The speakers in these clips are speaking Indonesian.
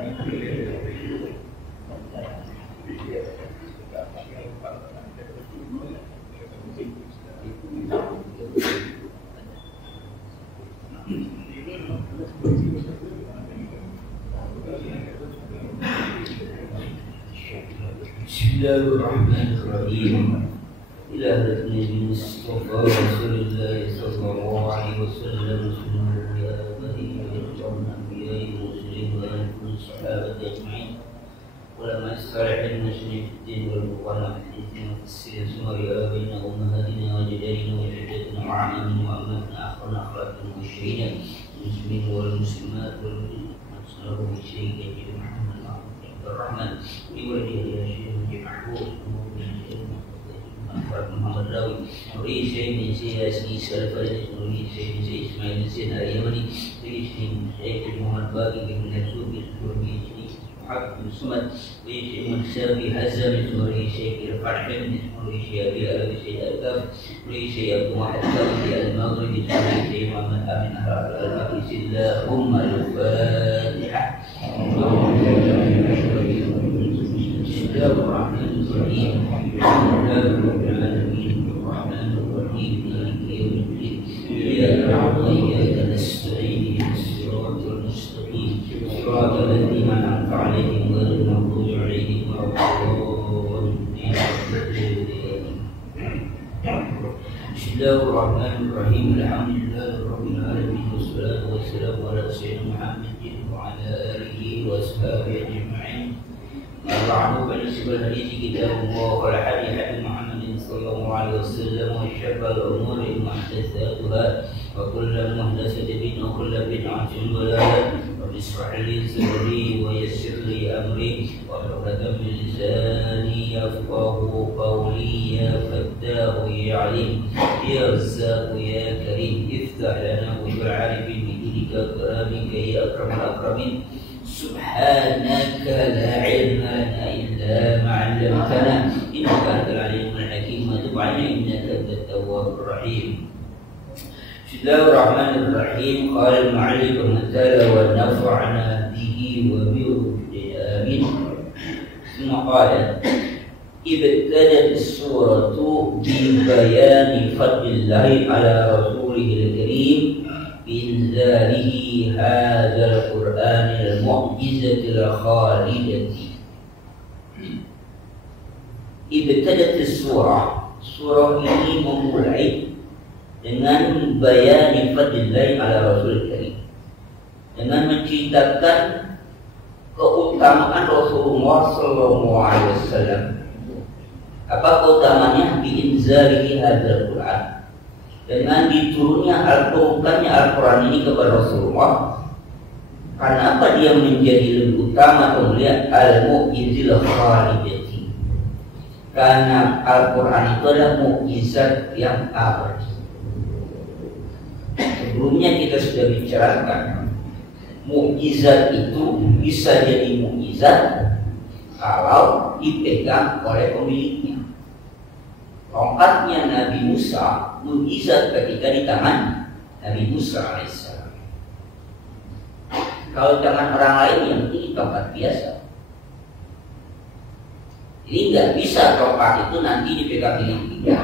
Bismillahirrahmanirrahim. Ila hadratin Nabi Mustafa Rasulullah sallallahu alaihi wasallam ya bani anbiya muslimin wa sahabat ajma'in ulama salihin musyrikin wal muqallaf fi sirri ya baina ummahatina wa jadalina wa jaddatina wa amina wa amatna akhwana akhlaqin musyrikin muslimin wal muslimat wal muslimat musyrikin bi Muhammad Ar-Rahman iwadi ya syekh mahfuz Muhammad Rawi, Nuri Syekh bin Syekh Salafari, Nuri Syekh bin Syekh Ismail bin Syekh Al-Yamani, Nuri Syekh Muhammad Baqi bin Nafsu bin Nuri Syekh Muhammad bin Sumad, Nuri Syekh Muhammad bin Hazam, Nuri Syekh Irfan bin Nuri Syekh Abi Syekh Al-Qaf, Nuri Syekh Abu Muhammad bin Al-Maghribi, Nuri Syekh Muhammad Amin Al-Al-Baqi, Allahumma al-Fatihah. Bismillahirrahmanirrahim. Alhamdulillahirrahmanirrahim. Ar-Rahmanirrahim. Maliki yawmiddin. Iyyaka na'budu wa iyyaka nasta'in. Ihdinas siratal mustaqim. Siratal ladzina an'amta 'alaihim ghairil maghdubi 'alaihim waladdallin. Bismillahirrahmanirrahim. Alhamdulillahirabbil alamin. Wassalatu wassalamu ala sayyidina Muhammadin wa ala alihi wa ashabihi ajma'in. Ma'ruf bil hadits kitabullah wal hadits Muhammadin sallallahu alaihi wasallam wa syarrul umuri muhdatsatuha wa kullu muhdatsatin bid'ah wa kullu bid'atin dhalalah. Rabbish li sadri wa yassir li amri wa hlul min lisani yafqahu qawli ya fattahu ya alim ya razzaq ya karim iftah lana wa bi'arifin bidika karamika ya akramul akramin. Subhanaka la ilma lana illa ma 'allamtana innaka antal alimul hakim wa tub 'alaina innaka antat tawwabur rahim. Bismillahirrahmanirrahim. Qala al-mu'allif rahimahullah wa nafa'na bihi wa bihi amin. Thumma qala ibtadat as-suratu bi bayani fadlillahi ala rasulihil karim inzalihi hadzal qur'anil mu'jizatil khalidati. Ibtadat as-surah, surah ini memulai dengan bayani fadlillahi ala rasulil karim, dengan menceritakan keutamaan Rasulullah sallallahu alaihi wasallam. Apa keutamaannya? Bi inzalihi hadzal qur'an, dengan diturunnya Al-Quran ini kepada Rasulullah. Karena apa dia menjadi lebih utama atau mulia? Al-Mu'jizil Khalidati, karena Al-Quran itu adalah mukjizat yang abadi. Sebelumnya kita sudah bicarakan, mukjizat itu bisa jadi mukjizat kalau dipegang oleh pemiliknya. Tongkatnya Nabi Musa mukjizat ketika di tangan Nabi Musa alaihissalam. Kalau tangan orang lain yang ini tongkat biasa. Jadi nggak bisa tongkat itu nanti dipegang dengan tidak.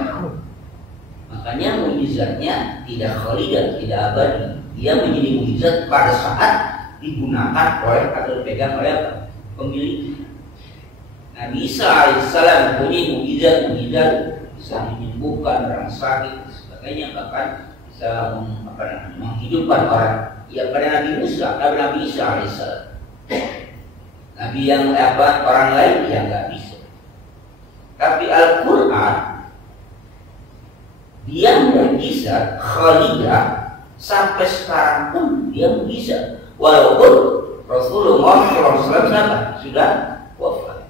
Makanya mukjizatnya tidak khalidah, tidak abadi. Dia menjadi mukjizat pada saat digunakan oleh atau dipegang oleh pemilik. Nabi Isa alaihissalam punya mukjizat bisa menyembuhkan orang sakit, sebagainya, bahkan bisa menghidupkan orang. Ya pada Nabi Musa, Nabi Isa alaihissalam. Nabi yang orang lain yang nggak bisa. Tapi Al-Quran dia mukjizat khalidah sampai sekarang pun dia mukjizat, walaupun Rasulullah SAW sudah wafat.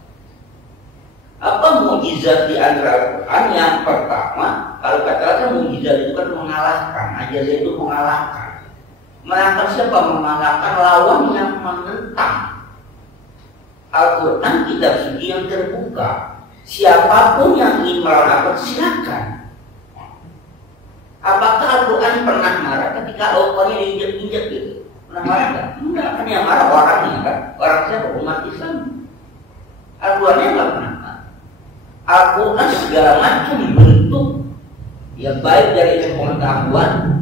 Apa mukjizat di antara Al-Quran? Yang pertama, kalau katakan mukjizat itu kan mengalahkan, ajazah itu mengalahkan. Mengalahkan siapa? Mengalahkan lawan yang menentang. Al-Quran kitab suci yang terbuka. Siapapun yang ingin melawan Al-Quran silakan. Apakah Al-Quran pernah marah ketika Al-Qurannya diinjak-injak gitu? Pernah marah nggak? Enggak, kan yang marah orangnya kan. Orang siapa? Umat Islam. Al-Qurannya nggak pernah. Al-Quran segala macam bentuk yang baik dari pengetahuan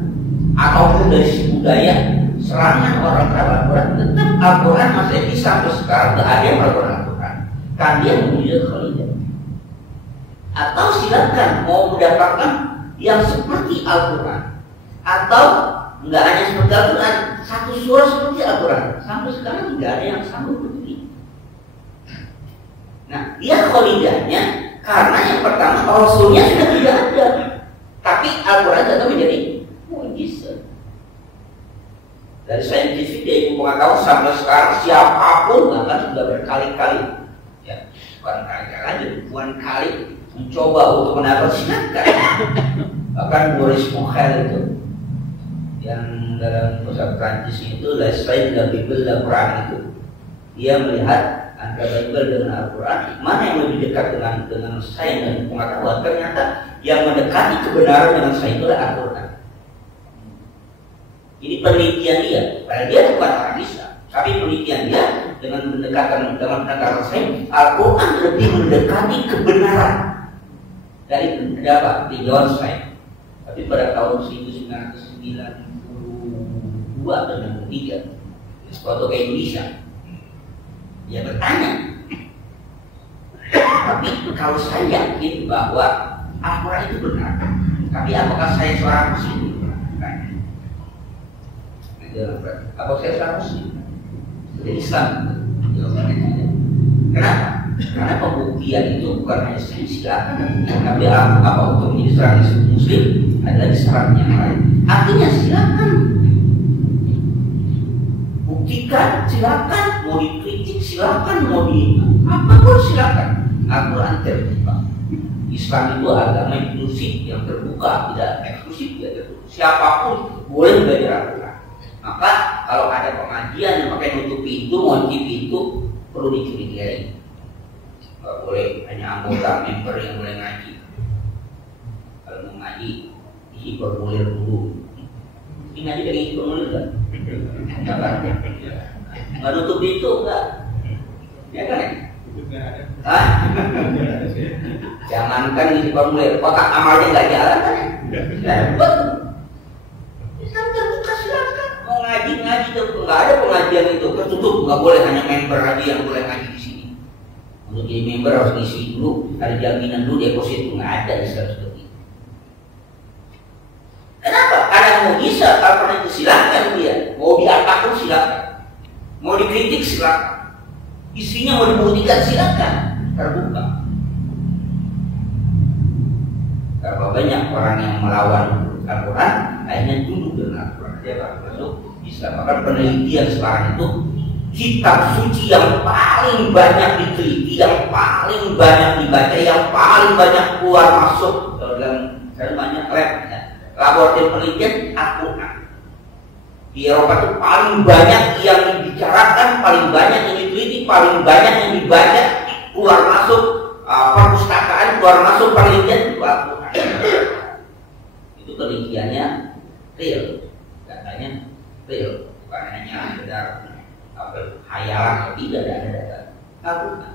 ataupun dari budaya serangan orang terhadap Al-Quran, tetap Al-Quran masih bisa sampai sekarang nggak ada yang melakukan Al-Quran. Kan dia memuja Khalidah. Atau silakan mau mendapatkan yang seperti Al-Quran, atau nggak hanya seperti Al-Quran, satu surah seperti Al-Quran. Sampai sekarang tidak ada yang sanggup begini. Nah, dia Khalidahnya karena yang pertama Rasulnya sudah tidak ada, tapi Al-Quran tetap menjadi mukjizat. Dari saintifik dia ilmu pengetahuan sampai sekarang siapapun bahkan sudah berkali-kali, ya bukan kali-kali aja, ribuan kali mencoba untuk mendapat silakan. Bahkan Boris Mokhel itu yang dalam bahasa Prancis itu Leslie la Bible la Quran itu, dia melihat antara Bible dengan Al-Quran mana yang lebih dekat dengan sains dan pengetahuan. Ternyata yang mendekati kebenaran dengan sains itu adalah Al-Quran. Ini penelitian dia, padahal dia bukan orang Islam, tapi penelitian dia dengan pendekatan sains, Al-Quran lebih mendekati kebenaran dari apa? Tinjauan sains. Tapi pada tahun 1992 atau 93, waktu ke Indonesia, dia bertanya, tapi kalau saya yakin bahwa Al-Quran itu benar, tapi apakah saya seorang Muslim? Apakah saya seorang Muslim? Jadi Islam? Jawabannya tidak. Kenapa? Karena pembuktian itu bukan hanya silakan, tapi apa untuk menjadi seorang Muslim adalah di syarat yang lain. Artinya silakan, buktikan, silakan, mau dikritik silakan, mau di apapun silakan. Al-Quran terbuka. Islam itu agama inklusif yang terbuka, tidak eksklusif, tidak terbuka. Siapapun boleh belajar Al-Quran. Maka kalau ada pengajian yang pakai nutup pintu, ngunci pintu, perlu dicurigai. Nggak boleh hanya anggota member yang boleh ngaji. Kalau mau ngaji, isi formulir dulu. Ini ngaji dari isi formulir kan? Nggak nutup pintu enggak? Ya kan? Hah? Jangankan isi formulir, kotak amalnya nggak jalan kan? Betul. Islam terbuka silakan. Mau ngaji tuh nggak ada pengajian itu tertutup, nggak boleh hanya member aja yang boleh ngaji di sini. Untuk jadi member harus ngisi dulu, ada jaminan dulu, deposit itu nggak ada Islam seperti itu. Kenapa? Karena mau bisa, kalau pernah itu silakan dia, mau diapakan silakan, mau dikritik silakan, isinya mau dibuktikan silakan, terbuka. Berapa banyak orang yang melawan Al-Quran, akhirnya duduk dengan Al-Quran, dia baru masuk Islam. Maka penelitian sekarang itu kitab suci yang paling banyak diteliti, yang paling banyak dibaca, yang paling banyak keluar masuk dalam banyak lab, ya. Laboratorium penelitian Al-Quran. Di Eropa itu paling banyak yang dibicarakan, paling banyak yang diteliti, paling banyak yang dibaca, keluar masuk perpustakaan, keluar masuk penelitian itu Al-Quran. Itu penelitiannya real, datanya real, bukan hanya sekedar hayalan atau tidak ada data Al-Quran.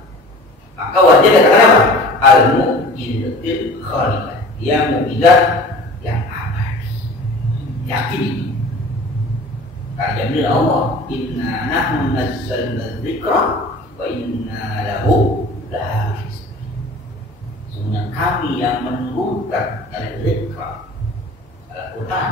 Maka wajib katakan apa? Al-mu'jizatil khalidah, dia mukjizat yang abadi. Yakin itu. Karena jamin Allah, inna nahnu nazzalna dzikra wa inna lahu lahafizun. Sesungguhnya kami yang menurunkan al-dzikra, Al-Quran,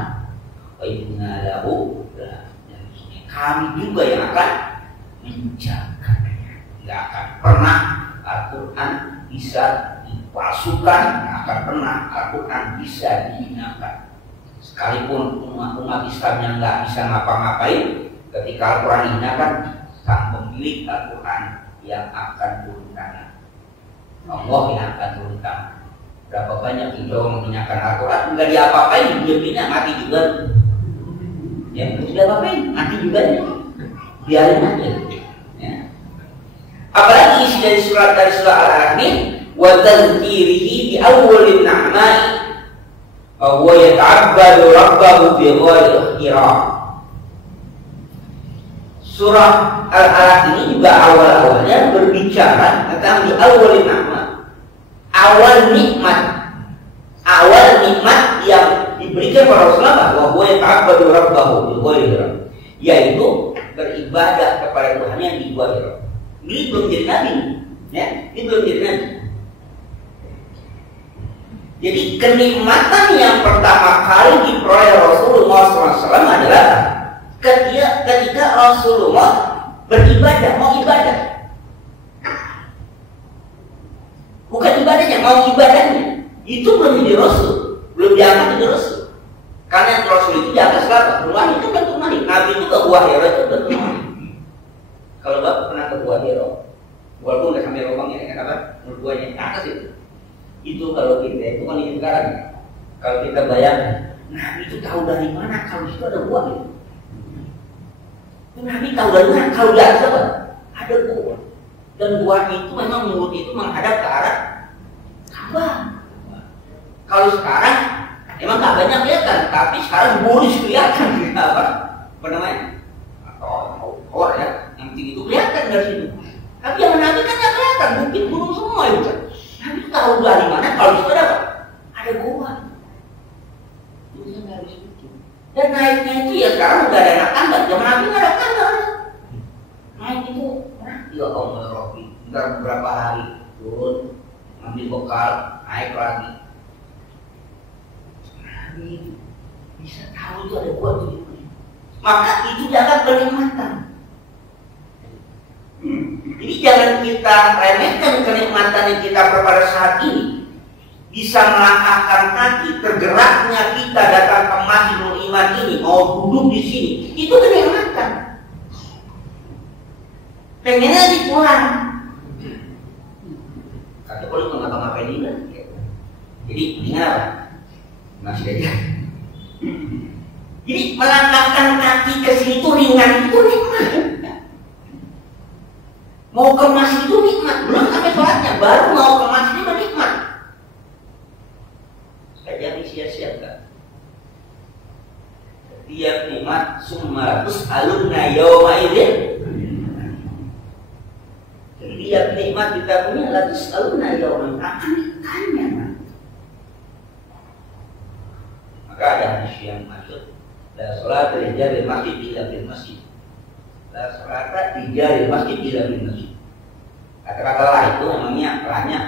wa inna lahu lahafizun. Kami juga yang akan menjaganya. Tidak akan pernah Al-Quran bisa dipalsukan, tidak akan pernah Al-Quran bisa dihinakan. Sekalipun umat Islam yang nggak bisa ngapa-ngapain, ketika Al-Quran dihinakan, sang pemilik Al-Quran yang akan turun tangan. Allah yang akan turun tangan. Berapa banyak yang coba menghinakan Al-Quran, nggak diapa-apain, dia mati juga. Ya, sudah apa-apain, mati juga ya. Biarin aja. Ya. Apalagi isi dari surah Al-A'raf, wa tadzkirihi bi awwalin na'mai wa yata'abbadu rabbahu bi ghairi ikhtira. Surah Al-Alaq ini juga awal-awalnya berbicara tentang di awal nikmat yang diberikan kepada Rasulullah bahwa huwa yata'abbadu rabbahu bil ghairi, yaitu beribadah kepada Tuhan yang di luar Hira. Ini belum jadi nabi, ya, ini belum jadi nabi. Jadi kenikmatan yang pertama kali diperoleh Rasulullah SAW adalah ketika Rasulullah beribadah, mau ibadah. Bukan ibadahnya, mau ibadahnya. Itu belum jadi Rasul, belum diangkat jadi Rasul. Karena Rasul itu di atas apa? Rumah itu kan rumah. Nabi itu ke Gua Hira itu ke rumah. Kalau Bapak pernah ke Gua Hira, walaupun nggak sampai lubangnya, kan apa? Menurut guanya ke atas itu kalau kita itu kan ini sekarang. Kalau kita bayangkan, Nabi itu tahu dari mana kalau itu ada gua gitu. Nabi tahu dari mana kalau di atas apa? Ada gua. Dan gua itu memang mulut itu menghadap ke arah Ka'bah. Kalau sekarang emang tak banyak kelihatan, tapi sekarang bonus kelihatan gitu apa namanya? Atau ya, yang tinggi itu kelihatan dari situ. Tapi yang Nabi kan nggak kelihatan, mungkin gunung semua itu kan. Nabi tahu dari mana kalau itu ada apa? Ada gua. Itu nggak habis itu. Dan naiknya itu ya sekarang udah ada anak tangga. Zaman Nabi nggak ada tangga. Naik itu, ya Allah Rabbi, ntar beberapa hari turun, ambil bekal, naik lagi. Nabi bisa tahu itu ada gua tuh. Maka itu jangan kenikmatan. Jadi jangan kita remehkan kenikmatan yang kita peroleh saat ini. Bisa melangkahkan kaki, tergeraknya kita datang ke Masjidul Iman ini, mau duduk di sini, itu kenikmatan. Pengennya lagi pulang. Kata kalau nggak ngapa-ngapain ini, jadi ingat apa? Masih aja. Jadi melangkahkan kaki ke sini itu ringan, itu nikmat. Mau ke masjid itu nikmat, belum sampai sholatnya, baru mau ke masjid itu nikmat. Jangan disia-siakan. Setiap nikmat summa tus'alunna yawma idzin. Setiap nikmat kita punya la tus'alunna yawma, akan ditanya. Maka ada hadis yang masuk, la salat li jaril masjid illa fil masjid. La salat li jaril masjid illa fil masjid. Kata-kata la itu memangnya lahnya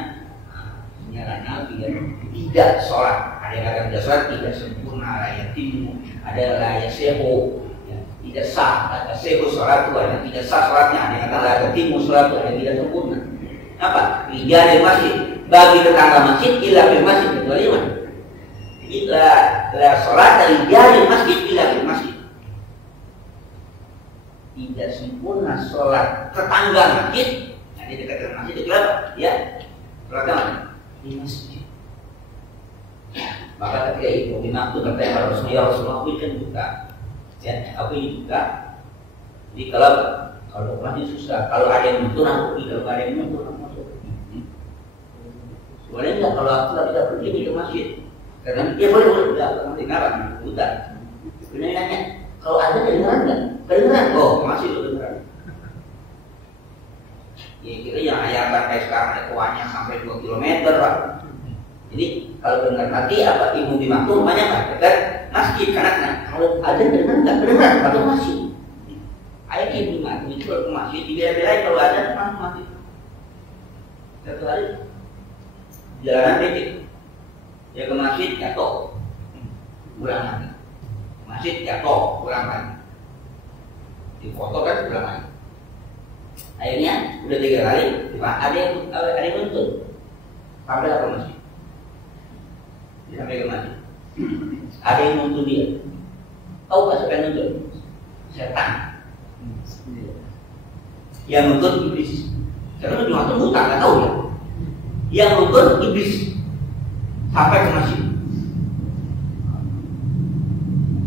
tidak sholat. Ada yang kata tidak sholat tidak sempurna, layak timu, ada layak seho, ya, tidak sah. Kata seho sholat itu ada tidak sah sholatnya. Ada yang kata layak timu sholat itu ada tidak sempurna. Apa? Tidak di masjid bagi tetangga masjid illa fil masjid, kecuali mana? La sholat dari jari masjid illa fil masjid. Tidak sempurna sholat tetangga masjid. Di dekat dengan masjid itu apa? Ya, sholatnya mana? Di masjid. Maka ketika itu waktu kata Rasulullah kan juga, ya, aku ini juga. Jadi kalau masjid susah, kalau ada yang butuh aku pergi, kalau ada yang butuh aku masuk. Boleh nggak kalau aku nggak bisa pergi ke masjid? Karena dia boleh tidak nanti ngarang, bukan. Sebenarnya nanya, kalau ada kedengeran nggak? Kedengeran, oh masih kedengeran. Ya kita yang ayatkan kayak sekarang ekuannya sampai 2 km Pak. Jadi kalau dengar nanti apa ibu di makmum banyak kan dekat masjid karena kalau ada dengar nggak kedengeran atau masjid. Ayat ibu di makmum itu kalau ke masjid dibela-belain kalau ada tempat masjid. Satu hari jalanan becek, dia ke masjid jatuh, pulang lagi. Masjid jatuh, pulang lagi. Di foto kan pulang lagi. Akhirnya udah 3 kali, ada yang nuntut sampai ke masjid, sampai ke masjid. Ada yang nuntut dia. Tahu nggak siapa yang nuntut? Setan. Yang nuntut iblis. Karena cuma tuh buta nggak tahu ya. Yang nuntut iblis sampai ke masjid.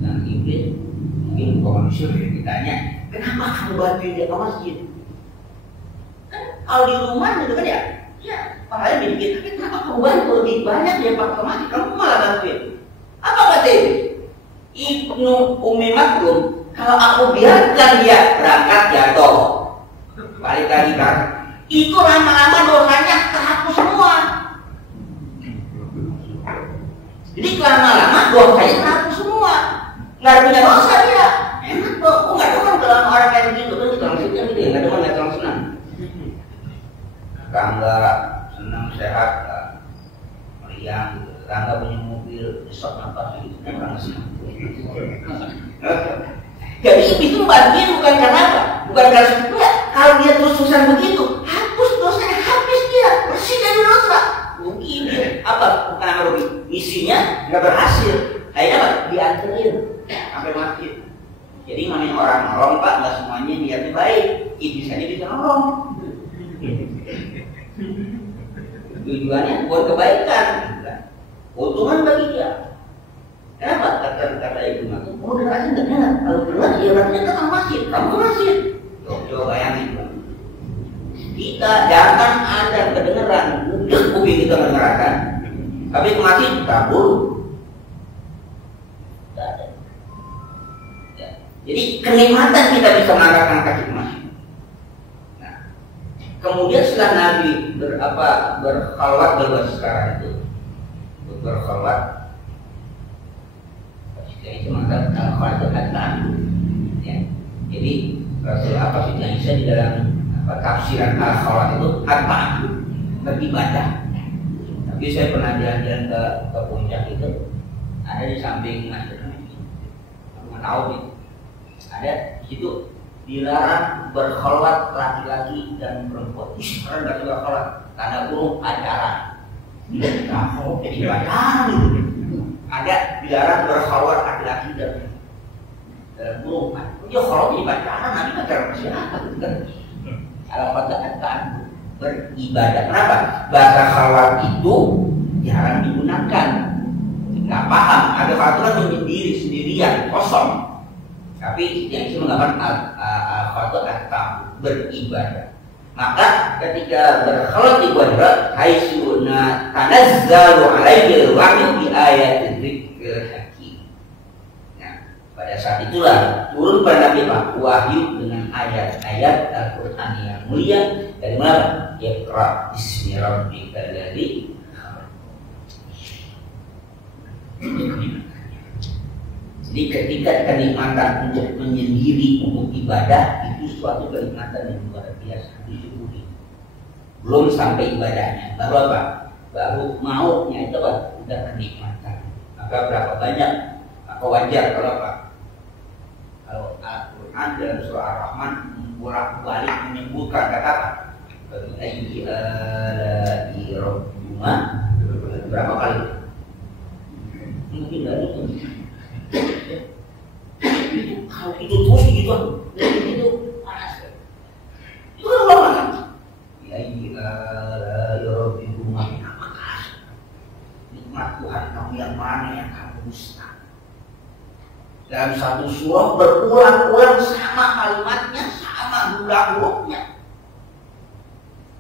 Dan iblis mungkin manusia ditanya, kenapa kamu bantuin dia ke masjid? Kalau di rumah gitu kan ya pahalanya dikit, tapi kenapa kamu bantu lebih banyak dia pakai masjid, kamu malah bantuin. Apa kata Ibnu Ummi Maktum? Kalau aku biarkan dia berangkat jatuh, balik lagi kan, itu lama-lama dosanya terhapus semua. Jadi lama-lama dosanya terhapus semua, nggak punya dosa dia. Enak dong, kok nggak demen kalau orang kayak begitu kan kita langsung gitu ya, nggak demen, nggak terlalu senang. Tangga senang sehat, meriang, gitu. Tangga punya mobil, besok nafas gitu, orang senang. Jadi itu bantuin bukan karena apa? Bukan karena enggak. Kalau dia terus-terusan begitu, hapus dosanya, habis dia, bersih dari dosa. Mungkin dia apa? Bukan apa rugi. Misinya nggak berhasil. Akhirnya apa? Dianterin sampai masjid. Jadi namanya orang nolong Pak, nggak semuanya niatnya baik. Iblis aja bisa nolong. Tujuannya buat kebaikan, keuntungan bagi dia. Kenapa? Kata ibu itu, mau dengar nggak dengar? Kalau dengar, ya berarti kan masjid. Kamu ke masjid. Coba bayangin, Pak. Kita jangan ada kedengeran, udah kuping kita mendengarkan, tapi ke masjid kabur. Tidak ada. Ya. Jadi kenikmatan kita bisa mengangkatkan kaki ke masjid. Nah, kemudian setelah Nabi berkhalwat bebas sekarang itu, berkhalwat. Itu maka al-khalwat ya. Jadi Rasul Al-Fatihah Isa di dalam tafsiran al-khalwat itu beribadah. Tapi saya pernah jalan-jalan ke puncak itu, ada di samping masjid rumah Nawawi, ada di situ dilarang berkhalwat laki-laki dan perempuan. Sekarang nggak suka khalwat, tanda kurung acara. Kamu jadi pacaran itu. Ada dilarang berkhalwat laki-laki dan perempuan. Dia khalwat jadi pacaran, nanti pacaran siapa? Kalau pacaran beribadah. Kenapa? Bahasa khalwat itu jarang digunakan. Nggak paham. Ada peraturan menyendiri sendirian kosong. Tapi yang itu menggambarkan al-khalwat atau beribadah. Maka ketika berkhalwat di Badr, haitsuna tanazzalu alaihi al-wahyu bi ayatin dzikril hakim. Nah, pada saat itulah turun pada Nabi wahyu dengan ayat-ayat Al-Qur'an yang mulia dari mana? Iqra bismi rabbikal ladzi khalaq. Jadi ketika kenikmatan untuk menyendiri untuk ibadah itu suatu kenikmatan yang luar biasa disyukuri. Belum sampai ibadahnya, baru apa? Baru maunya itu apa? Udah kenikmatan. Maka berapa banyak? Maka wajar kalau apa? Kalau Al-Quran dalam surah Ar-Rahman bolak-balik menyebutkan kata apa? Ayyi ala'i rabbikuma berapa kali? Mungkin dari itu. Itu kalau itu terus gitu, dan itu panas. Itu kan ulama kan? Ya Rabbikum apakah nikmat Tuhan kamu yang mana yang kamu dusta? Dalam satu surah berulang-ulang sama kalimatnya, sama huruf-hurufnya,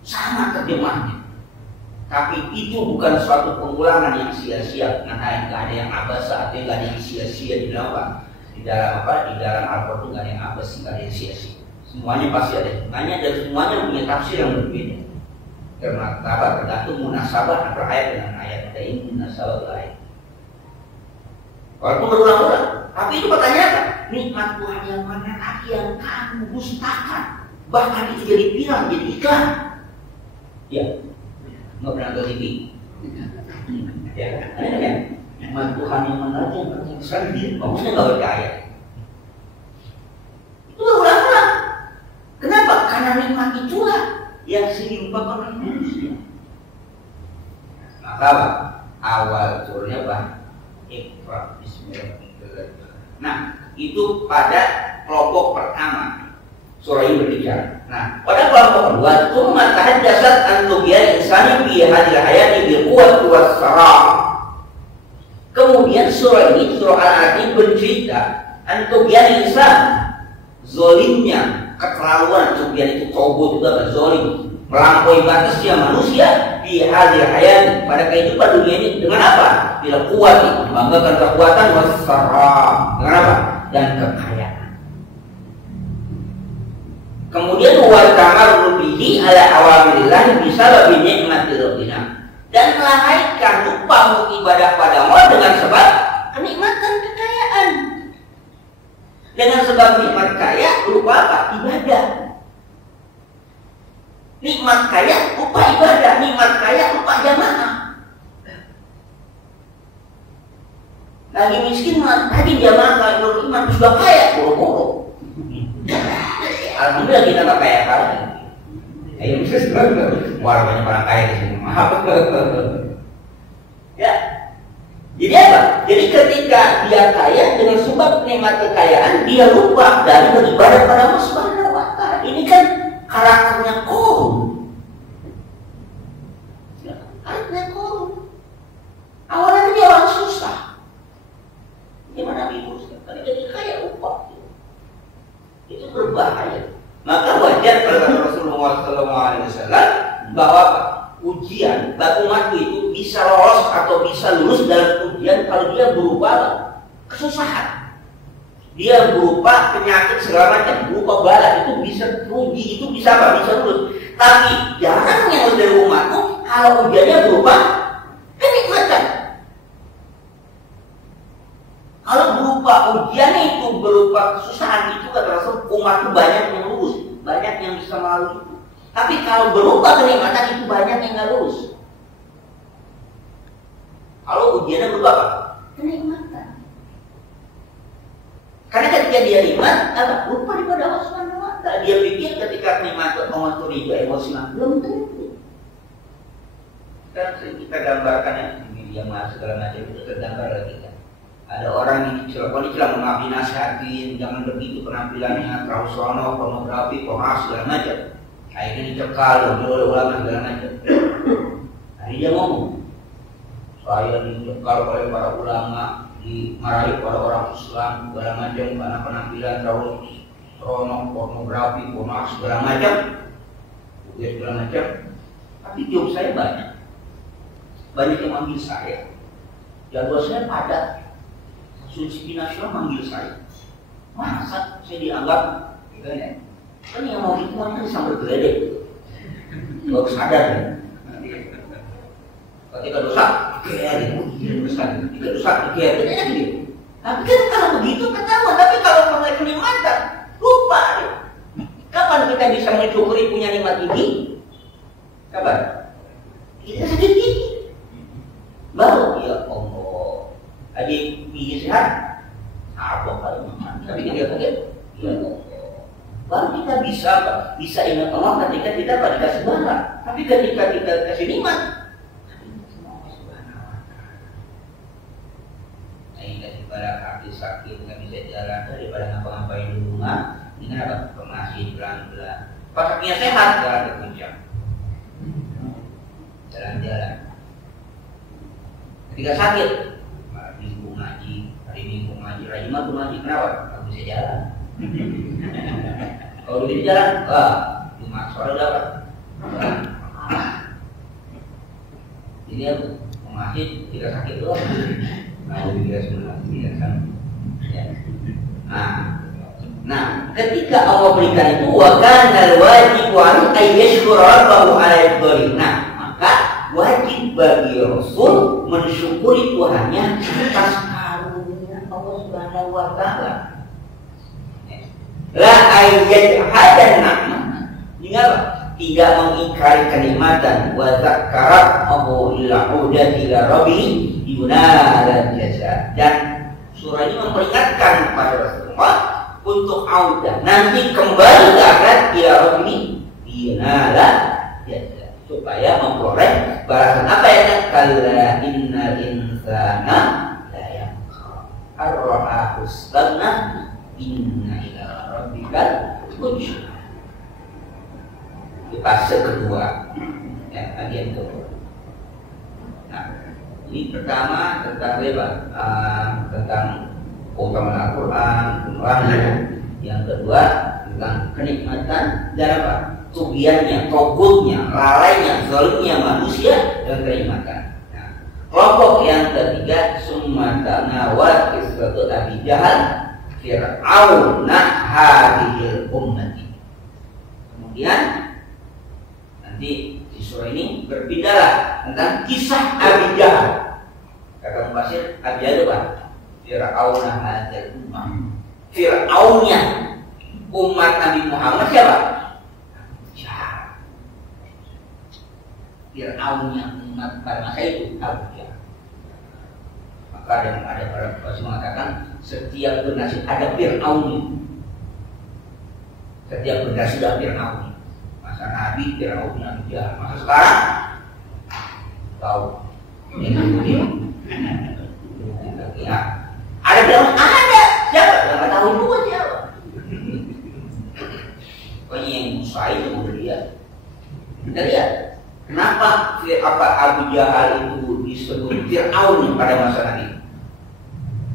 sama terjemahnya. Tapi itu bukan suatu pengulangan yang sia-sia, karena nggak ada yang abasa, nggak ada yang sia-sia di dalam apa? Di dalam Al-Quran nggak ada yang abasi, nggak ada yang sia-sia. Semuanya pasti ada hikmahnya dan semuanya punya tafsir yang berbeda. Karena apa? Tergantung munasabah antara ayat dengan ayat. Ada ini munasabah ayat. Walaupun berulang-ulang, tapi itu pertanyaan apa? Nikmat Tuhan yang mana lagi yang kamu dustakan? Bahkan itu jadi viral, jadi iklan. Ya. Nggak pernah ke TV. Ya, ada kan? Nikmat Tuhan yang mana aja yang sekarang dia, maksudnya nggak percaya. Itu berulang-ulang. Kenapa? Karena nikmat itulah yang sering dilupakan oleh manusia. Maka apa? Awal turunnya apa? Iqra bismi rabbikal ladzi khalaq. Nah, itu pada kelompok pertama. Surah ini berbicara. Nah, pada kelompok kedua, tsumma tahaddatsat an tughyan insani fi hadhihi hayati bil quwwati was sarah. Kemudian surah ini, surah Al-Alaq ini bercerita an tughyan insan, zalimnya, keterlaluan. Tughyan itu togut juga zalim, melampaui batasnya manusia di hadhihi hayati, pada kehidupan dunia ini dengan apa? Bil quwwati, membanggakan kekuatan, was sarah, dengan apa? Dan kekayaan. Kemudian wa tamarru bihi ala awamirillah bisa lebih nikmati rabbina, dan melalaikan lupa ibadah pada Allah dengan sebab kenikmatan kekayaan. Dengan sebab nikmat kaya lupa apa? Ibadah. Nikmat kaya lupa ibadah, nikmat kaya lupa jamaah. Lagi miskin tadi jamaah kalau beriman sudah kaya buru-buru. Alhamdulillah kita nggak kaya kali. Ayo warnanya orang kaya di sini. Maaf. Ya. Jadi apa? Jadi ketika dia kaya dengan sebab nikmat kekayaan, dia lupa dari beribadah pada Allah Subhanahu wa Ta'ala. Ini kan karakternya korum. Karakternya korum. Awalnya dia orang susah. Gimana ibu sekali jadi kaya lupa. Itu berbahaya. Maka wajar kata Rasulullah SAW bahwa ujian batu mati itu bisa lolos atau bisa lulus dalam ujian kalau dia berupa kesusahan, dia berupa penyakit segala macam, berupa bala, itu bisa teruji, itu bisa apa? Bisa lulus. Tapi jarang yang dari umatku kalau ujiannya berupa kenikmatan. Kalau berupa ujian itu berupa kesusahan, itu kata Rasul umat itu banyak yang lulus, banyak yang bisa melalui itu. Tapi kalau berupa kenikmatan itu banyak yang nggak lulus. Kalau ujiannya berupa apa? Kenikmatan. Karena ketika dia nikmat, apa? Lupa daripada Allah Subhanahu wa Ta'ala. Dia pikir ketika kenikmatan Allah itu ridho emosional, belum tentu. Kan kita gambarkan ya, media massa segala macam itu tergambar lagi kan. Ada orang yang dicela, maaf dinasihatin, jangan begitu penampilannya, terlalu sono, pornografi, pornografi segala macam. Akhirnya dicekal oleh ulama segala macam. Hari dia ngomong, saya dicekal oleh para ulama, dimarahi para orang Islam segala macam karena penampilan terlalu sono, pornografi, pornografi segala macam, segala macam. Tapi jawab saya banyak yang manggil saya. Jadwal saya padat. Suci nasional manggil saya, masa saya dianggap gitu ya? Kan yang mau itu kan sambil geledek, baru sadar ya. Ketika dosa, kayak gitu, dosa, kayak gitu. Tapi kan kalau begitu ketahuan, tapi kalau mulai kenikmatan, lupa ya. Kapan kita bisa mensyukuri punya nikmat ini? Kapan? Kita sedikit, baru ya Allah. Adik gigi sehat, apa kali makan? Tapi dia kaget, ya baru kita bisa ingat Allah ketika kita pada dikasih barang. Tapi ketika kita kasih nikmat, ini kasih barang hati sakit nggak bisa jalan daripada ngapa-ngapain di rumah, ini apa? Masih pelan-pelan. Pas kakinya sehat, jalan ke puncak, jalan-jalan. Ketika sakit, hari Minggu ngaji, Jumat ngaji, kenapa? Kalau bisa jalan. Kalau bisa jalan, Jumat sore dapat. Jadi aku masjid tidak sakit doang. Kalau dia sebenarnya kan. Nah, ketika Allah berikan itu, wa kana al-wajibu an ayyashkura rabbahu ala al-dhalim. Nah, maka wajib bagi Rasul mensyukuri Tuhannya atas karunia Allah Subhanahu wa Ta'ala. La ayyad hadan nikmat. Ingat, tidak mengingkari kenikmatan wa zakarahu lil-udati ila rabbi yunala jaza. Dan surah ini memperingatkan kepada Rasulullah untuk audah, nanti kembali ke akhirat ila rabbi yunala jaza, supaya memperoleh balasan apa yang kalla innal insana la yaqra ar-raha ustana inna ila rabbikal rujuu. Di fase kedua, ya, bagian kedua. Nah, ini pertama tentang tentang keutamaan Al-Quran, yang kedua tentang kenikmatan dan apa? Tugiannya, togutnya, lalainya, zalimnya manusia dan kenikmatan. Nah, kelompok yang ketiga sumatana wa qissatu Abi Jahal Fir'aun hadhil ummati. Kemudian nanti di surah ini berpindahlah tentang kisah Abi Jahal. Kata Mufasir, Abi Jahal itu apa? Fir'aun hadzal ummah. Fir'aunnya umat Nabi Muhammad siapa? Jahal. Fir'aunnya umat pada masa itu Abu Jahal. Maka ada para ulama mengatakan setiap generasi ada Fir'aunnya. Setiap generasi ada Fir'aunnya. Masa Nabi Fir'aun Abu Jahal. Masa sekarang tahu. Ya. Ada Fir'aun? Ada. Siapa? Yang nggak tahu juga siapa. Pokoknya yang Musa itu udah lihat. Kita lihat. Kenapa Abu Jahal itu disebut Fir'aun pada masa Nabi?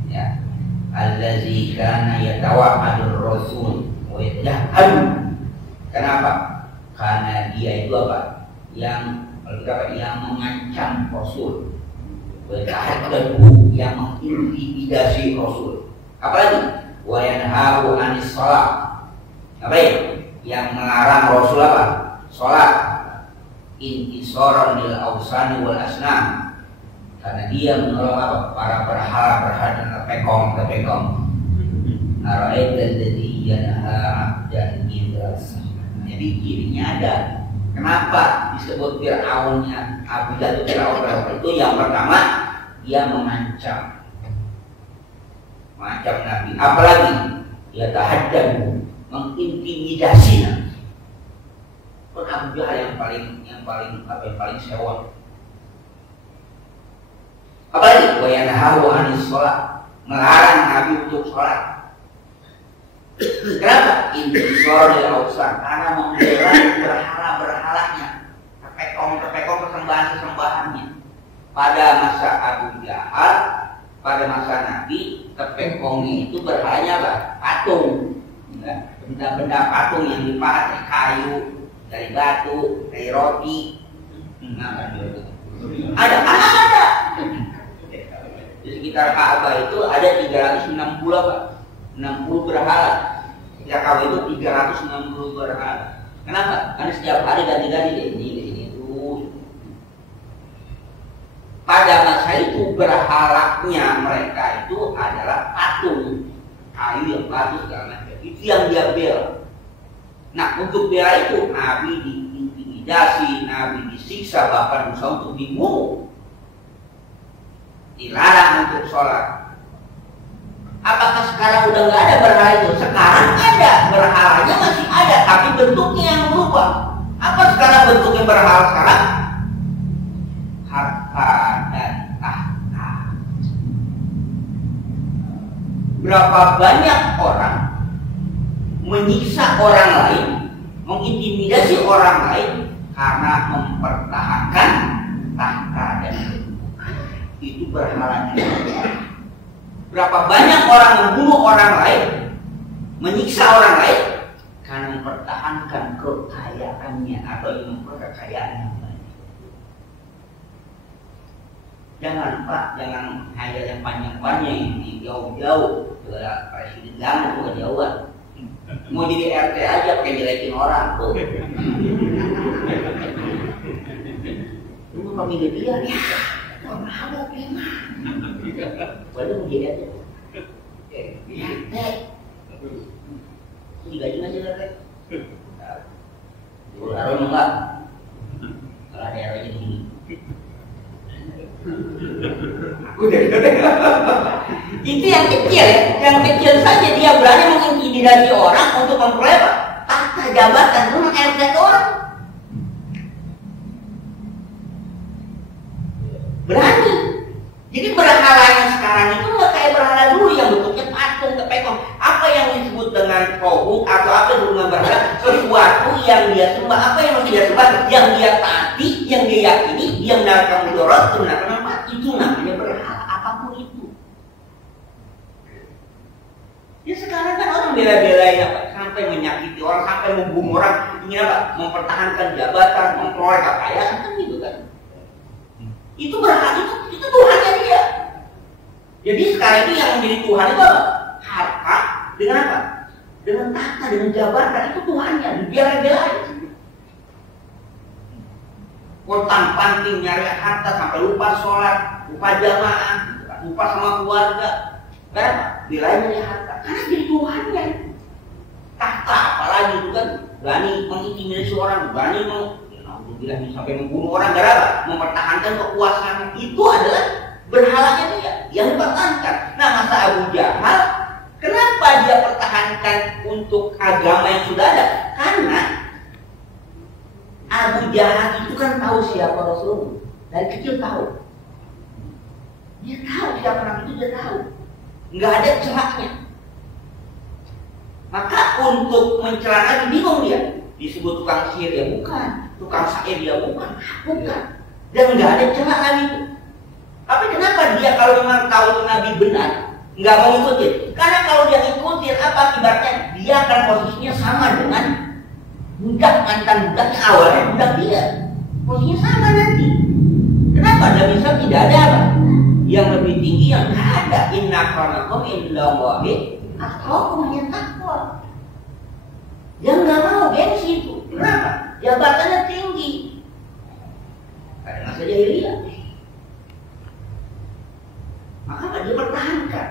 Ya. Allazi kana yatawa'adul rasul wa yatahadu. Kenapa? Karena dia itu apa? Yang mengancam Rasul. Bertahaddu yang mengintimidasi Rasul. Apalagi? Wa yanhahu 'anis shalah. Apa ya? Yang melarang Rasul apa? Salat. Intisaran lil awsani wal asnam. Karena dia menolong apa? Para berhala dan kepekong. Ara'aita alladzi yanha 'abdan idza salla. Jadi cirinya ada. Kenapa disebut Fir'aunnya Abu Jahal itu? Yang pertama, dia mengancam Nabi. Apalagi dia tahaddan, mengintimidasi Nabi. Pun Abu Jahal yang paling sewot. Apalagi wa yanhahu 'anis shalah, melarang Nabi untuk sholat. Kenapa? Intisar lil awsan, karena membela berhala-berhalanya, kepekong kesembahan-kesembahannya. Pada masa Abu Jahal, pada masa Nabi, kepekongnya itu berhalanya apa? Patung. Benda-benda patung yang dipahat dari kayu, dari batu, dari roti. Ada. Di sekitar Ka'bah itu ada 360 apa? 60 berhala. Setiap Ka'bah itu 360 berhala. Kenapa? Karena setiap hari ganti-ganti dari ini ke sini terus. Pada masa itu berhalanya mereka itu adalah patung, kayu yang batu segala macam. Itu yang dia bela. Nah, untuk bela itu Nabi diintimidasi, Nabi disiksa, bahkan berusaha untuk dibunuh. Dilarang untuk sholat. Apakah sekarang udah nggak ada berhala itu? Sekarang ada, berhalanya masih ada, tapi bentuknya yang berubah. Apa sekarang bentuknya berhala sekarang? Harta dan tahta. Berapa banyak orang menyiksa orang lain, mengintimidasi orang lain karena mempertahankan tahta dan kedudukan. Itu berhalanya. Berapa banyak orang membunuh orang lain, menyiksa orang lain karena mempertahankan kekayaannya atau memperoleh kekayaan yang lain. Jangan Pak, jangan hayal yang panjang-panjang, yang jauh-jauh. Juga presiden jangan juga jauhan. Mau jadi RT aja pakai jelekin orang tuh. Itu pemilih dia nih. Orang ada prima. Waduh menjadi aja. Ini gaji masih ada. Kalau enggak, kalau ada yang lagi begini. Udah. Itu yang kecil ya, yang kecil saja dia berani mengintimidasi orang untuk memperoleh tahta jabatan itu mengangkat orang. Berani. Jadi berhala yang sekarang itu nggak kayak berhala dulu yang bentuknya patung, kepekong. Apa yang disebut dengan tohut atau apa yang disebut dengan berhala? Sesuatu yang dia sembah. Apa yang harus dia sembah? Yang dia taati, yang dia yakini, dia menarikkan mudarat, menarikkan apa? Itu namanya berhala. Apapun itu. Ya sekarang kan orang bela-belain apa? Sampai menyakiti orang, sampai membunuh orang, ingin apa? Mempertahankan jabatan, memperoleh kekayaan, kan gitu kan? Itu berhala, itu Tuhannya dia. Jadi sekarang ini yang menjadi Tuhan itu apa? Harta dengan apa? Dengan tahta, dengan jabatan, itu Tuhannya. Dia bela-belain. Pontang-panting nyari harta sampai lupa sholat, lupa jamaah, lupa sama keluarga. Kenapa? Nilainya harta. Karena jadi Tuhannya. Tahta apalagi itu kan berani mengintimidasi orang, berani sampai membunuh orang gara-gara mempertahankan kekuasaan. Itu adalah berhalanya dia yang dipertahankan. Nah, masa Abu Jahal, kenapa dia pertahankan untuk agama yang sudah ada? Karena Abu Jahal itu kan tahu siapa Rasulullah. Dari kecil tahu. Dia tahu siapa Nabi itu, dia tahu. Nggak ada celaknya. Maka untuk mencela Nabi bingung dia. Disebut tukang sihir ya bukan, tukang syair ya bukan. Dan nggak ada celak Nabi itu. Tapi kenapa dia kalau memang tahu itu Nabi benar, nggak mau ikutin? Karena kalau dia ikutin, apa akibatnya? Dia akan posisinya sama dengan budak, mantan budaknya, awalnya budak dia. Posisinya sama nanti. Kenapa? Dan misal tidak ada apa yang lebih tinggi yang ada. Inna akramakum indallahi atqakum, yang takwa. Dia nggak mau gengsi itu. Kenapa? Jabatannya tinggi. Pada masa jahiliyah. Maka dia pertahankan.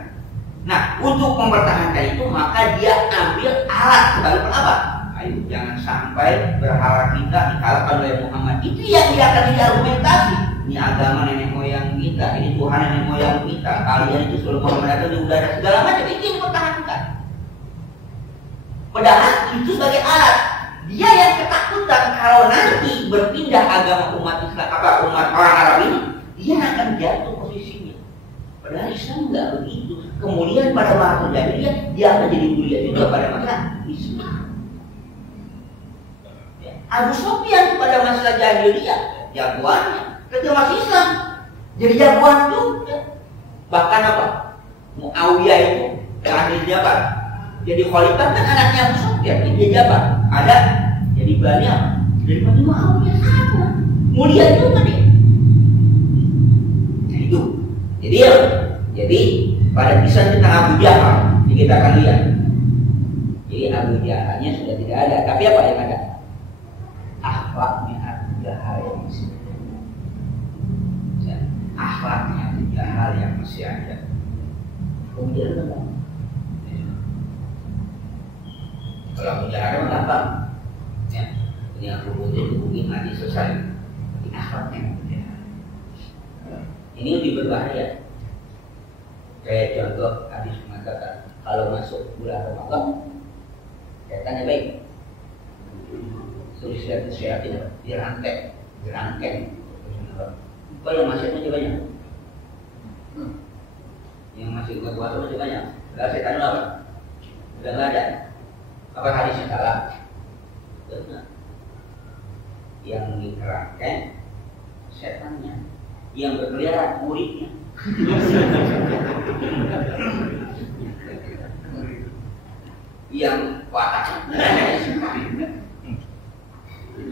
Nah, untuk mempertahankan itu maka dia ambil alat sebagai apa? Ayo, jangan sampai berhala kita dikalahkan oleh Muhammad. Itu yang dia akan diargumentasi. Ini agama nenek moyang kita, ini Tuhan nenek moyang kita. Kalian itu sebelum Muhammad datang di udara segala macam, itu yang dipertahankan. Padahal itu sebagai alat. Dia yang ketakutan kalau nanti berpindah agama umat Islam, umat orang Arab ini, dia akan jatuh posisinya. Padahal Islam enggak begitu. Kemudian pada masa jahiliyah dia akan jadi mulia juga pada masa Islam. Abu Sufyan pada masa jahiliyah jagoannya, ketika masih Islam jadi jagoan juga. Bahkan apa? Muawiyah itu yang akhirnya apa? Jadi khalifah kan anaknya Abu Sufyan, dia jabat. Ada jadi Bani apa? Jadi Bani Muawiyah sama. Mulia juga dia. Nah itu. Jadi pada kisah tentang Abu Jahal yang kita akan lihat. Jadi Abu Jahalnya sudah tidak ada, tapi apa yang ada? Akhlaknya Abu Jahal yang masih ada. Akhlaknya Abu Jahal yang masih ada. Kemudian apa? Kalau Abu Jahal itu gampang, ya, ini aku butuh hubungi mati selesai. Ini akhlaknya Abu Jahal. Ini lebih berbahaya. Kayak contoh hadis mengatakan kalau masuk bulan Ramadan, setannya baik. Suruh syaitan dirangkai. Kok yang masih masih banyak? Yang masih nggak puasa masih banyak. Lalu setan apa? Udah nggak ada. Apa hadisnya salah? Benar. Yang dirangkai setannya, yang berkeliaran muridnya. Yang wataknya.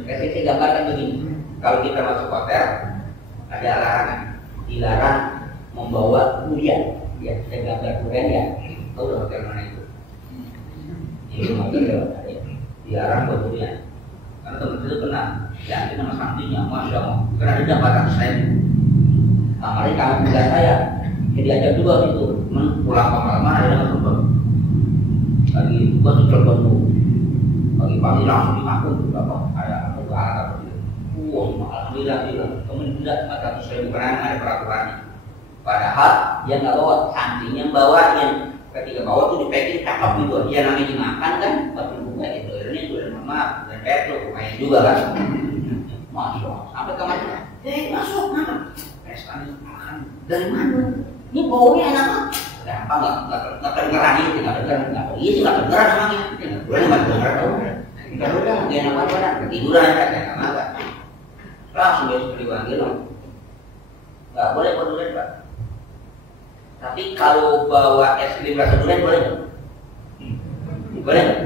Saya gambarkan begini. Kalau kita masuk hotel, ada larangan, dilarang membawa durian. Ya, saya gambar durian ya. Tahu hotel mana itu? Ini hotel ya. Dilarang bawa durian. Karena teman itu kena, ya kita sama santrinya, masya Allah. Karena ada jabatan saya. Kamarnya kamar muda saya, jadi ajak juga gitu. Pulang ke malam ada dengan teman. Lagi buka tuh telepon dulu. Pagi-pagi langsung dimakan berapa? Ada apa itu? Alhamdulillah bilang, temen tidak 400.000 karena ada peraturannya. Padahal dia nggak bawa, santrinya bawain. Ketika bawa tuh di packing cakep gitu. Dia namanya dimakan kan, buat bunga gitu. Akhirnya sudah maaf dan petrol, lumayan juga kan. Masuk sampai ke mana? Masuk mana? Restoran makan dari mana? Ini baunya enak banget. Gampang nggak kedengeran ini, nggak kedengeran namanya. Boleh nggak kedengeran? Nggak enak banget, ketiduran kan, nggak makan. Langsung besok dipanggil dong. Nggak boleh bawa durian Pak. Tapi kalau bawa es krim rasa durian boleh nggak? Boleh nggak?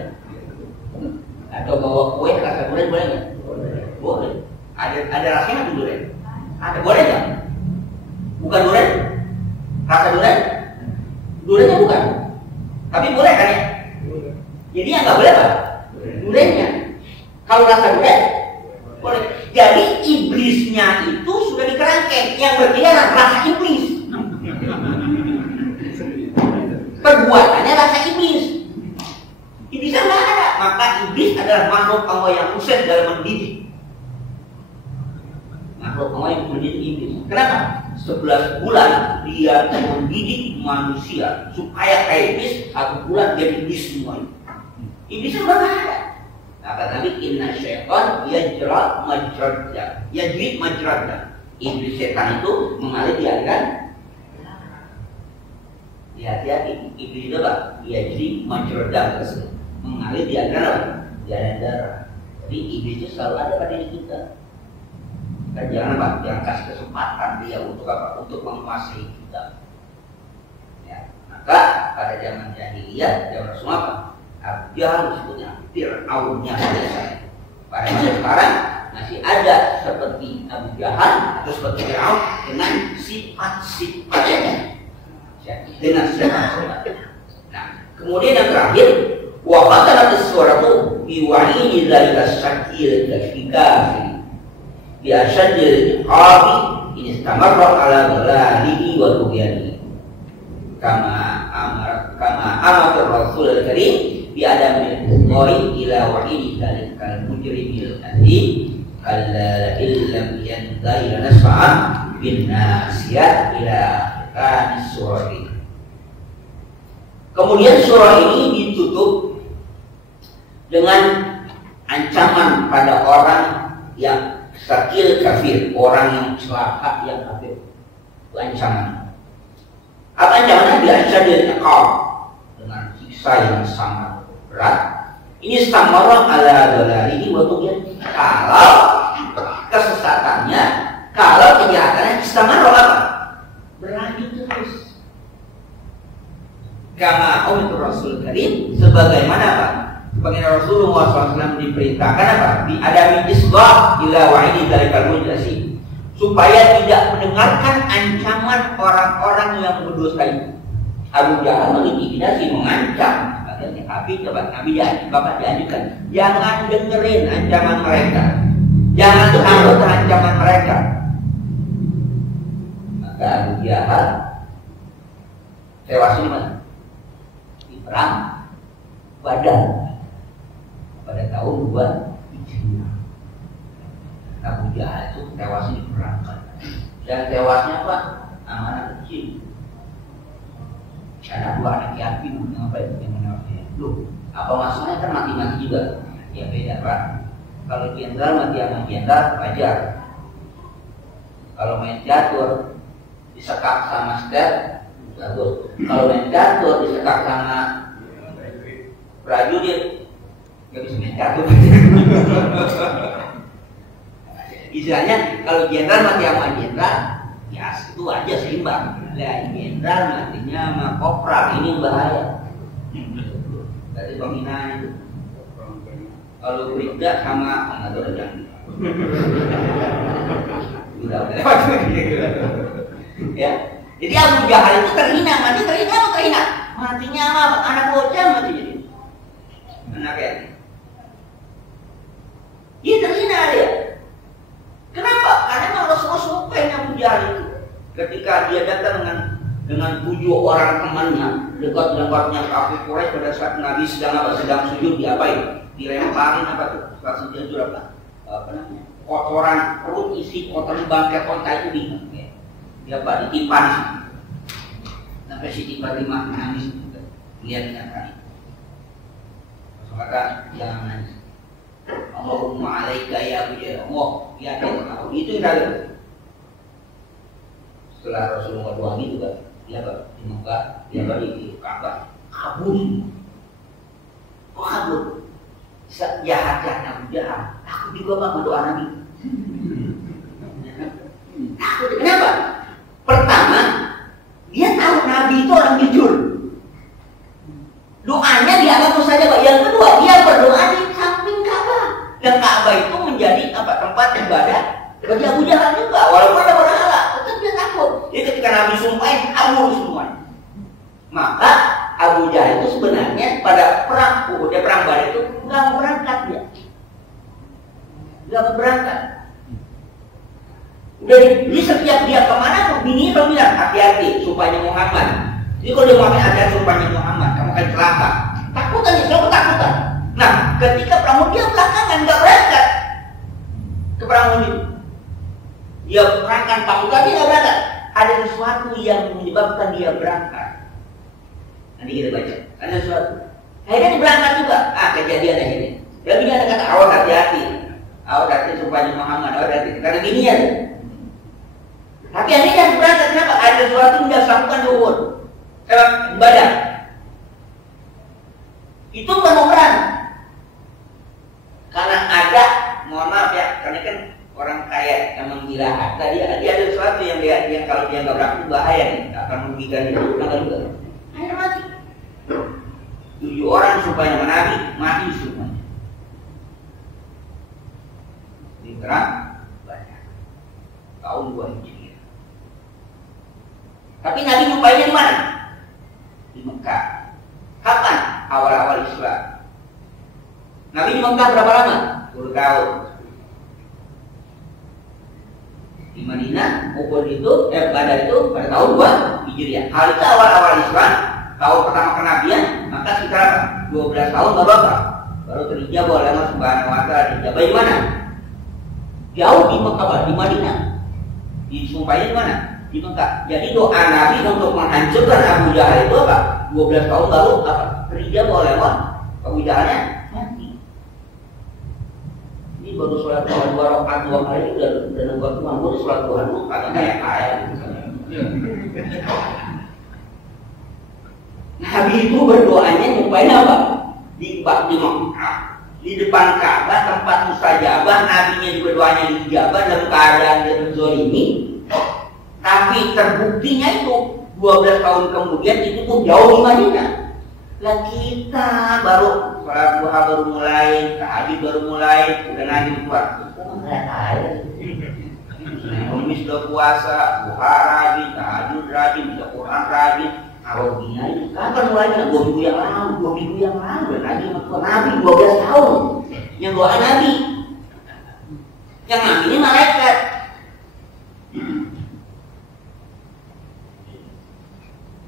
Atau bawa kue rasa durian boleh nggak? Boleh. Ada rasanya tuh durian. Ada, boleh nggak? Bukan durian? Rasa durian? Duriannya bukan. Tapi boleh kan ya? Jadi yang nggak boleh Pak? Duriannya. Kalau rasa durian boleh. Jadi iblisnya itu sudah dikerangkeng, yang berkhianat rasa iblis. Perbuatannya rasa iblis. Iblisnya nggak ada, maka iblis adalah makhluk Allah yang sukses dalam mendidik. Makhluk Allah yang mendidik iblis. Kenapa? 11 bulan dia mendidik manusia supaya kayak iblis, 1 bulan jadi iblis semua. Iblis sudah nggak ada. Kata Nabi, inna syaitan yajri majradda. Iblis setan itu mengalir di aliran. Hati-hati, iblis itu apa? Yajri majradda tersebut, mengalir di aliran apa? Di aliran darah. Jadi iblis itu selalu ada pada diri kita. Dan jangan apa? Jangan kasih kesempatan dia untuk apa? Untuk menguasai kita. Ya. Maka pada zaman jahiliyah, zaman Rasulullah apa? Abu Jahal disebutnya Fir'aunnya biasanya. Pada masa sekarang masih ada seperti Abu Jahal atau seperti Fir'aun dengan sifat-sifatnya. Dengan sifat-sifatnya. Nah, kemudian yang terakhir, wa qatalat as-suratu bi wa'idi dzalika syakil kafika bi asyadil iqabi in istamarra ala dhalalihi wa tughyanihi. Kama amara Rasul al-Karim bi adamil qoi ila wa'idi dalikal mujrimil azim kalla illam yantahi nasfa'a bin nasiyah ila kanis surah. Kemudian surah ini ditutup dengan ancaman pada orang yang sakil kafir, orang yang celaka, yang kafir. Itu ancaman. Apa ancamannya? Biasadil iqab, dengan siksa yang sangat berat. Ini stamarah ala dolarihi wa tughyan. Kalau kesesatannya, kalau kejahatannya stamarah apa? Berlanjut terus. Kama umur Rasul Karim, sebagaimana apa? Sebagaimana Rasulullah SAW diperintahkan apa? Di adami isbah ila wa'idi dalikal mujrasi, supaya tidak mendengarkan ancaman orang-orang yang berdosa itu. Abu Jahal mengintimidasi, mengancam. Tapi coba Bapak diajukan, jangan dengerin ancaman mereka, jangan takut ancaman mereka. Maka Abu Jahal tewas di mana? Di perang Badar pada tahun 2 Hijriah. Abu Jahal itu tewas di perang Badar. Dan tewasnya apa? Amanah kecil. Karena dua anak yatim, ngapain yang menawasnya? Loh, apa maksudnya kan mati-mati juga? Ya beda Pak. Kalau jenderal mati sama jenderal wajar. Kalau main catur disekak sama step bagus. Kalau main catur disekak sama prajurit, nggak bisa main catur. Istilahnya kalau jenderal mati sama jenderal, ya itu aja seimbang. Lah jenderal matinya sama kopral, ini bahaya. Dari penghinaan itu. Kalau berita sama atau jangan. Udah lewat. Ya. Jadi Abu Jahal itu terhina, mati terhina apa terhina? Matinya apa? Anak bocah mati jadi. Anak ya. Dia terhina dia. Kenapa? Karena memang Rasulullah sukain Abu Jahal itu. Ketika dia datang dengan 7 orang temannya dekat-dekatnya kafir Quraisy pada saat Nabi sedang sujud, diapain? Dilemparin apa tuh? Saat sujud apa namanya? Kotoran perut isi kotoran bangkai konta itu bingung. Dia apa? Ditimpa di sini. Sampai si timpa 5 nangis. Lihatnya kan. Maka jangan nangis. Allahumma alaika ya Abu Jahal. Allah, ya Allah. Itu yang ada. Setelah Rasulullah doa gitu kan, dia apa? Di Mekah, dia di Ka'bah, kabur. Kok kabur? Jahat-jahat Abu Jahal. Takut juga Pak berdoa Nabi. Takut. Kenapa? Pertama, dia tahu Nabi itu orang jujur. Doanya dianggap saja Pak. Yang kedua, dia berdoa di samping Ka'bah. Dan Ka'bah itu menjadi tempat ibadah bagi Abu Jahal juga. Walaupun ada berhala, tetap dia takut. Jadi ketika Nabi sumpahin, kabur semuanya. Maka Abu Jahal itu sebenarnya pada perang Uhud, perang Badar itu nggak mau berangkat dia. Nggak mau berangkat. Jadi setiap dia kemana pun bini selalu bilang hati-hati supaya Muhammad. Jadi kalau dia mau hati-hati supaya Muhammad, kamu akan celaka. Takutan dia, selalu ketakutan. Nah, ketika perang Uhud dia belakangan nggak berangkat ke perang Uhud. Dia berangkat pasukan dia nggak berangkat. Ada sesuatu yang menyebabkan dia berangkat. Nanti kita baca. Ada sesuatu. Akhirnya dia berangkat juga. Kejadian ini. Jadi dia ada kata awas hati-hati. Awas hati supaya Muhammad. Awas hati. Karena gini ya. Tapi akhirnya dia berangkat kenapa? Ada sesuatu yang dia lakukan di Uhud. Ibadah. Itu bukan mau perang. Karena ada, mohon maaf ya, karena kan orang kaya yang menggila harta dia ada sesuatu yang kalau dia nggak berangkat bahaya nih, akan merugikan dia. Maka juga akhirnya mati. 7 orang supaya Nabi mati semuanya. Di perang banyak tahun 2 Hijriah. Tapi Nabi nyumpainya di mana? Di Mekah. Kapan? Awal-awal Islam. Nabi di Mekah berapa lama? 10 tahun. Di Madinah, Uhud itu, Badar itu pada tahun 2 Hijriah. Hal itu awal-awal Islam, tahun pertama kenabian, maka sekitar 12 tahun baru apa? Baru terijabah oleh Allah Subhanahu wa Ta'ala. Dijabah di mana? Jauh di Mekah, di Madinah. Disumpahnya di mana? Di Mekah. Jadi doa Nabi untuk menghancurkan Abu Jahal itu apa? 12 tahun baru apa? Terijabah oleh Allah. Abu Jahalnya mati. Ini baru sholat Tuhan 2 rakaat 2 kali udah nembak Tuhan. Baru sholat Tuhan lu kagak kayak Nabi itu berdoanya nyumpain apa? Di Mekah, di depan Ka'bah, tempat mustajabah. Nabinya juga doanya dijabah dalam keadaan dia terzolimi. Tapi terbuktinya itu 12 tahun kemudian itu pun jauh di Madinah. Lah kita baru sholat duha baru mulai, tahajud baru mulai, udah Nabi keluar. Enggak ada. Kamis udah puasa, duha rajin, tahajud rajin, baca Quran rajin. Kalau gini aja, kapan mulainya? 2 minggu yang lalu, dan Nabi sama Nabi 12 tahun. Yang doa Nabi, yang Nabi ini malaikat.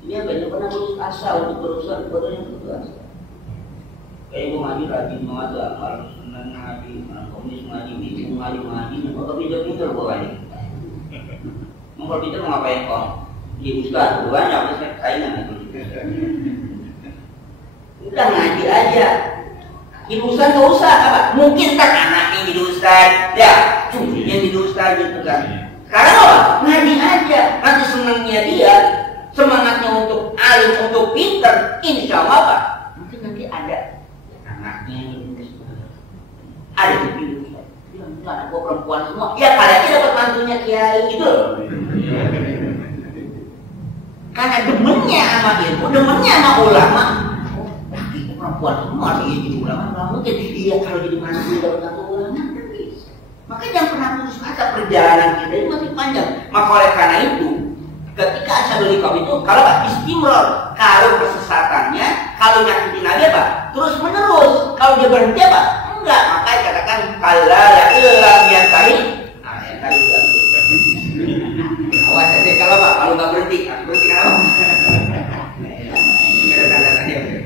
Ini apa? Dia pernah putus asa untuk berusaha kepada yang putus asa. Kayak Ibu Ngaji rajin banget, malam Senin ngaji, malam Kamis ngaji, Minggu ngaji, maka pintar-pintar pokoknya. Mau pintar mau ngapain kok? Di Ustaz, banyak saya saingan itu. Udah ngaji aja. Jadi Ustaz nggak usah apa? Mungkin tak anaknya jadi Ustaz, ya cucunya jadi Ustaz gitu kan. Sekarang apa? Ngaji aja. Nanti senangnya dia, semangatnya untuk alim, untuk pinter, insya Allah apa? Mungkin nanti ada anaknya yang jadi Ustaz. Ada yang jadi Ustaz. Dia anak gua perempuan semua. Ya kalian dapat mantunya kiai gitu loh. Karena demennya sama ilmu, demennya sama ulama. Laki perempuan semua sih jadi ulama, nggak mungkin. Iya kalau jadi mantu dapat satu ulama kan bisa. Maka jangan pernah putus asa, perjalanan kita ini masih panjang. Maka oleh karena itu, ketika asyhadu liqam itu, kalau istimror, kalau kesesatannya, kalau nyakitin Nabi apa? Terus menerus. Kalau dia berhenti apa? Enggak. Maka katakan kala la ilam yantahi. Nah, yantahi itu. Awas aja kalau Pak, kalau nggak berhenti kenapa? Ini ada tanda-tanda.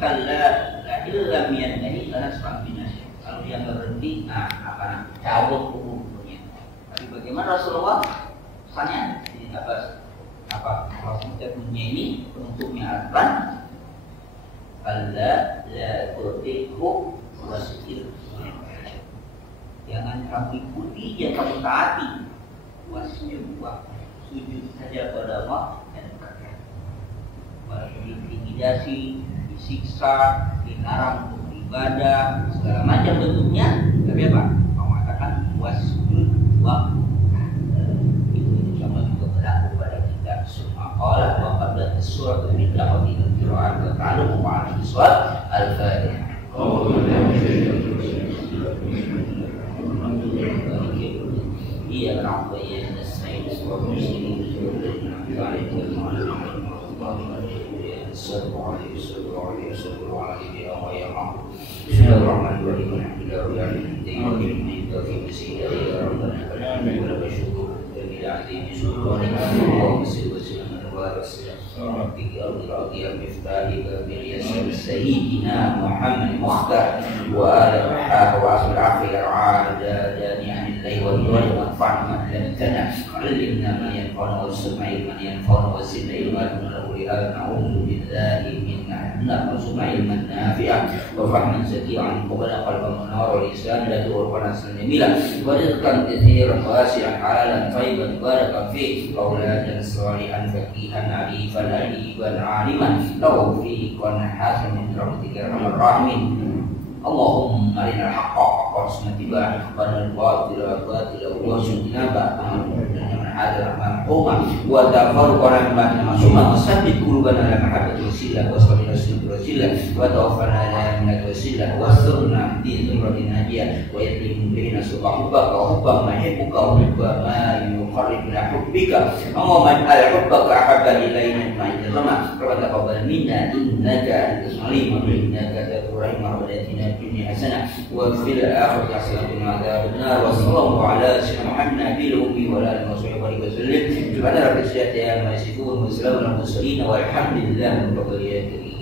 Kalla illa miyantahi karena binasya. Kalau dia berhenti, akan cabut hukumnya. Tapi bagaimana Rasulullah? Tanya di atas apa hukumnya ini penutupnya apa? Kalla la tuti'hu wasjud. Jangan kamu ikuti, jangan kamu taati. Wasjud, sujud saja pada Allah dan berkata. Diintimidasi, disiksa, dilarang untuk ibadah, segala macam bentuknya. Tapi apa? Mengatakan wasjud itu sama juga berlaku pada kita. Subhanallah wa qabla as-surah min lafadil Quran wa ta'ala wa alaihi surat al-Fatihah. Iya kenapa ya nasta'in wa nusta'in Sayyidina Muhammad Mukhtar wa ala wa akhir وانفعنا لمتنا علمنا ما ينفعنا وارزقنا علما ينفعنا وزدنا علما ولهذا نعوذ بالله من النار وارزقنا علما نافعا وفهما زكيا قبل قلبا منارا ولسانا لا تغرقنا جميلا ورزقا كثيرا واسعا حلالا طيبا باركا فيه قولا صالحا فقيها عريفا اديبا عالما توفيقا حسنا من رحمتك يا ارحم الراحمين اللهم أرنا الحق حقا وارزقنا اتباعه وارنا الباطل باطلا وارزقنا اجتنابه من هذا محروما وتفرقنا من معصوما وثبت قلوبنا على محبة رسولك وصلى رسول الله وتوفنا على منة رسولك واسترنا في زمرة ناجية ويتم بنا سوء حبك وحب ما يحبك وحب ما يقرب إلى حبك اللهم اجعل حبك أحب إلينا مما يتزمع ربنا تقبل منا إنك أنت العليم وإنك أنت الرحيم ربنا الدنيا حسنة وفي الآخرة حسنة وقنا عذاب النار وصلى الله على سيدنا محمد النبي الأمي وعلى آله وصحبه وسلم سبحان ربك رب العزة عما يصفون وسلام على المرسلين والحمد لله رب العالمين.